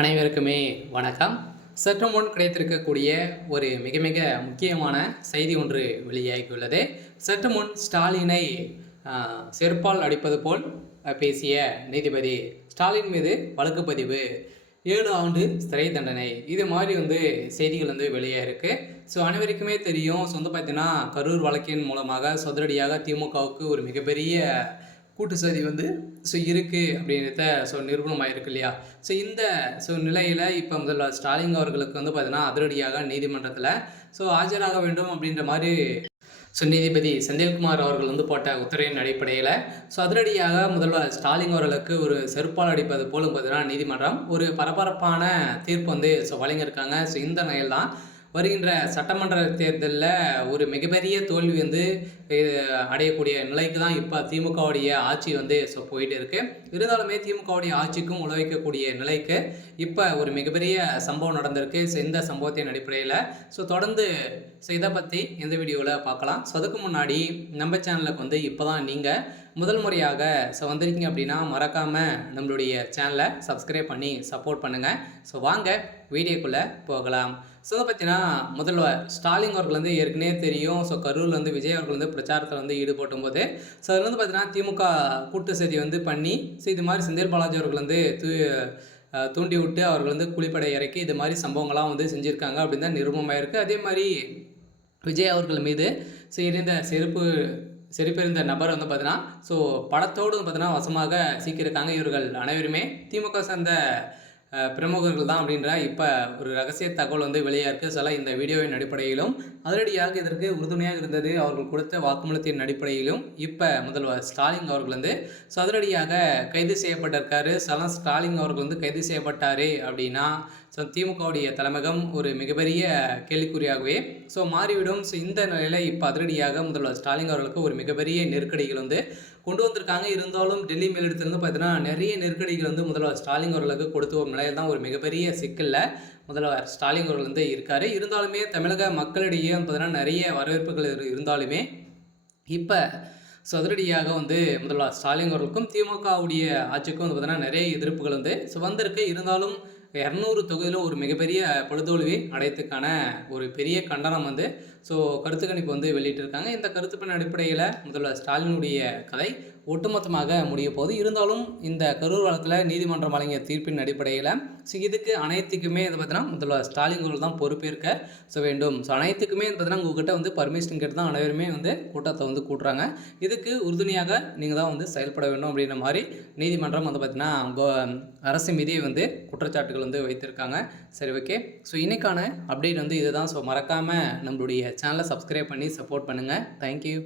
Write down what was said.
அனைவருக்குமே வணக்கம். சற்று முன் கிடைத்திருக்கக்கூடிய ஒரு மிக மிக முக்கியமான செய்தி ஒன்று வெளியாகியுள்ளது. சற்று முன் ஸ்டாலினை செருப்பால் அடிப்பது போல் பேசிய நீதிபதி ஸ்டாலின் மீது வழக்கு பதிவு, 7 ஆண்டு சிறை தண்டனை, இது மாதிரி செய்திகள் வெளியாயிருக்கு. ஸோ அனைவருக்குமே தெரியும். பார்த்தீங்கன்னா கரூர் வழக்கின் மூலமாக சதுரடியாக திமுகவுக்கு ஒரு மிகப்பெரிய கூட்டு சதி இருக்குது அப்படின்றத நிரூபணமாயிருக்கு இல்லையா. இந்த நிலையில் இப்போ முதல்வர் ஸ்டாலின் அவர்களுக்கு பார்த்தீங்கன்னா அதிரடியாக நீதிமன்றத்தில் ஆஜராக வேண்டும் அப்படின்ற மாதிரி நீதிபதி செந்தில்குமார் அவர்கள் போட்ட உத்தரவின் அடிப்படையில் அதிரடியாக முதல்வர் ஸ்டாலின் அவர்களுக்கு ஒரு செருப்பால் அடிப்பது போலும் பார்த்தீங்கன்னா நீதிமன்றம் ஒரு பரபரப்பான தீர்ப்பு வழங்கியிருக்காங்க. இந்த நிலையில் தான் வருகின்ற சட்டமன்ற தேர்தலில் ஒரு மிகப்பெரிய தோல்வி அடையக்கூடிய நிலைக்கு தான் இப்போ திமுகவுடைய ஆட்சி போயிட்டு இருக்கு. இருந்தாலுமே திமுகவுடைய ஆட்சிக்கும் உழவைக்கக்கூடிய நிலைக்கு இப்போ ஒரு மிகப்பெரிய சம்பவம் நடந்திருக்கு. இந்த சம்பவத்தின் அடிப்படையில் தொடர்ந்து இதை பற்றி இந்த வீடியோவில் பார்க்கலாம். அதுக்கு முன்னாடி நம்ம சேனலுக்கு இப்போ தான் நீங்கள் முதல் முறையாக வந்திருக்கீங்க அப்படின்னா மறக்காமல் நம்மளுடைய சேனலை சப்ஸ்கிரைப் பண்ணி சப்போர்ட் பண்ணுங்கள். வாங்க வீடியோக்குள்ளே போகலாம். பார்த்தீங்கன்னா முதல்வர் ஸ்டாலின் அவர்கள் ஏற்கனவே தெரியும். கரூரில் விஜய் அவர்கள் பிரச்சாரத்தில் ஈடுபட்டும் போது அதில் பார்த்தீங்கன்னா திமுக கூட்டு சதி பண்ணி இது மாதிரி செந்தில் பாலாஜி அவர்கள் தூண்டி விட்டு அவர்கள் குழிப்படை இறக்கி இது மாதிரி சம்பவங்கள்லாம் செஞ்சுருக்காங்க அப்படின்னு தான் நிரூபமாயிருக்கு. அதே மாதிரி விஜய் அவர்கள் மீது இருந்த செருப்பெறிந்த நபர் பார்த்தீங்கன்னா படத்தோடு பார்த்தீங்கன்னா வசமாக சிக்கியிருக்காங்க. இவர்கள் அனைவருமே திமுக சார்ந்த பிரமுகர்கள் தான் அப்படின்ற இப்போ ஒரு ரகசிய தகவல் வெளியாக இருக்குது. இந்த வீடியோவின் அடிப்படையிலும் அதிரடியாக இதற்கு உறுதுணையாக இருந்தது அவர்கள் கொடுத்த வாக்குமூலத்தின் அடிப்படையிலும் இப்போ முதல்வர் ஸ்டாலின் அவர்கள் அதிரடியாக கைது செய்யப்பட்டிருக்காரு. ஸ்டாலின் அவர்கள் கைது செய்யப்பட்டார் அப்படின்னா திமுகவுடைய தலைமையகம் ஒரு மிகப்பெரிய கேள்விக்குறியாகவே மாறிவிடும். இந்த நிலையில் இப்போ அதிரடியாக முதல்வர் ஸ்டாலின் அவர்களுக்கு ஒரு மிகப்பெரிய நெருக்கடிகள் கொண்டு வந்திருக்காங்க. இருந்தாலும் டெல்லி மேலிடத்திலிருந்து பார்த்தீங்கன்னா நிறைய நெருக்கடிகள் முதல்வர் ஸ்டாலின் அவர்களுக்கு கொடுத்து ஒரு நிலையில் தான் ஒரு மிகப்பெரிய சிக்கலில் முதல்வர் ஸ்டாலின் அவர்கள் இருக்கார். இருந்தாலுமே தமிழக மக்களிடையே பார்த்தீங்கன்னா நிறைய வரவேற்புகள் இருந்தாலுமே இப்போ அதிரடியாக முதல்வர் ஸ்டாலின் அவர்களுக்கும் திமுகவுடைய ஆட்சிக்கும் பார்த்தீங்கன்னா நிறைய எதிர்ப்புகள் வந்திருக்கு. இருந்தாலும் 200 தொகுதியில் ஒரு மிகப்பெரிய படுதோல்வி அடையத்துக்கான ஒரு பெரிய கண்டனம் கருத்து கணிப்பு வெளியிட்டிருக்காங்க. இந்த கருத்துப்பின் அடிப்படையில் முதல்வர் ஸ்டாலினுடைய கதை ஒட்டுமொத்தமாக முடிய போகுது. இருந்தாலும் இந்த கரூர் வழக்கில் நீதிமன்றம் வழங்கிய தீர்ப்பின் அடிப்படையில் இதுக்கு அனைத்துக்குமே பார்த்தீங்கன்னா முதல்வர் ஸ்டாலின் அவர்கள் தான் பொறுப்பேற்க வேண்டும். அனைத்துக்குமே பார்த்தீங்கன்னா உங்கள்கிட்ட பர்மிஷன் கேட்டு தான் அனைவருமே கூட்டத்தை கூட்டுறாங்க. இதுக்கு உறுதுணையாக நீங்கள் தான் செயல்பட வேண்டும் அப்படின்ற மாதிரி நீதிமன்றம் பார்த்தீங்கன்னா அரசு மீதே குற்றச்சாட்டுகள் வைத்திருக்காங்க. சரி, ஓகே. இன்னைக்கான அப்டேட் இதுதான். மறக்காமல் நம்மளுடைய சேனலை சப்ஸ்கிரைப் பண்ணி சப்போர்ட் பண்ணுங்கள். தேங்க்யூ.